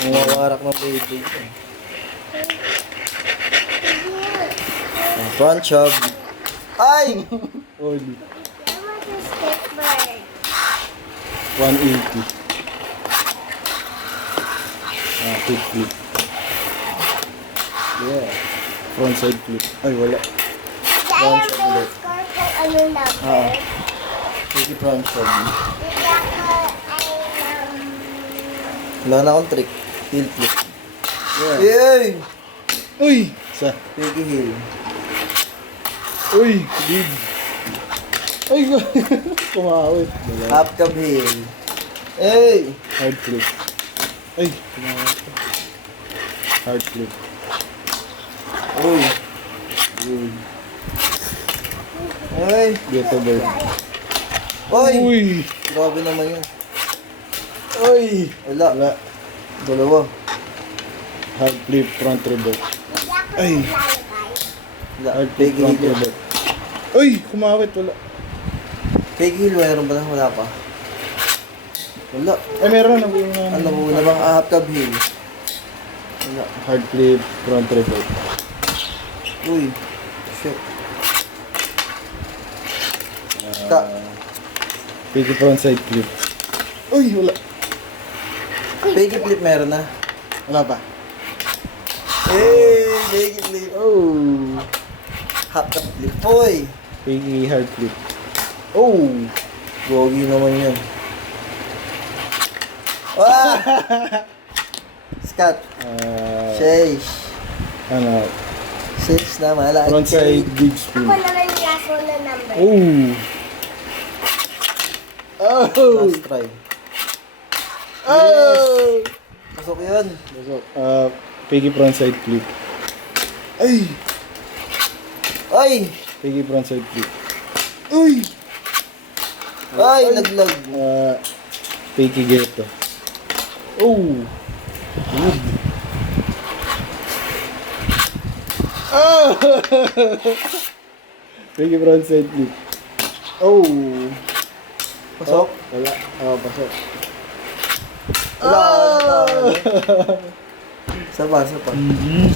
Mawawarak ng baby. Front shove. Ay! Oli. I want a skateboard. 180. Kick flip. Yeah. Front side flip. Ay, wala. Kaya may score kung ano number. Sige, front shove. Hindi ako ay Wala na akong trick. Heel flip. Yeah. Yay! Uy! Isa. Piggy heel. Uy! Big. Ay! Kumawit. Dalawa. Half cab heel. Hey! Hard flip. Ay! Kumawit. Hard flip. Uy! Uy. Ay! Ghetto bird. Uy! Uy! Grabe naman yun. Uy! Wala. Wala. Dalawa. Hard flip, front reverse. hindi ako Ay. naglalagay. Wala. Hard flip, Piggy front heel. reverse. Uy! Kumawit. Wala. Piggy heel, mayroon ba na? Wala pa. Wala. Ay, meron. Nabuo na. Ano mo na bang half cab heel? Wala. Hard flip, front reverse. Uy. Shit. Ka. Piggy front side flip. Uy! Wala. Piggy flip meron na. Wala pa. Hey! Piggy flip. Oh! Half cab flip. Uy! Piggy hard flip. Oh! Gogi naman yun. Ah! Scott. Sheesh. Ano? Sheesh na malaki. Front side big spin. Ako naman yung last one na number. Oh! Oh! Last try. Oh! Pasok yun. Piggy front side flip. Ay! Ay! Piggy front side flip. Uy! Ay! Naglag. Piggy ghetto. Oh! Good. Ah! Piggy front side flip. Oh! Pasok? Wala. Pasok. Wala. Isa pa, isa pa. Mm-hmm.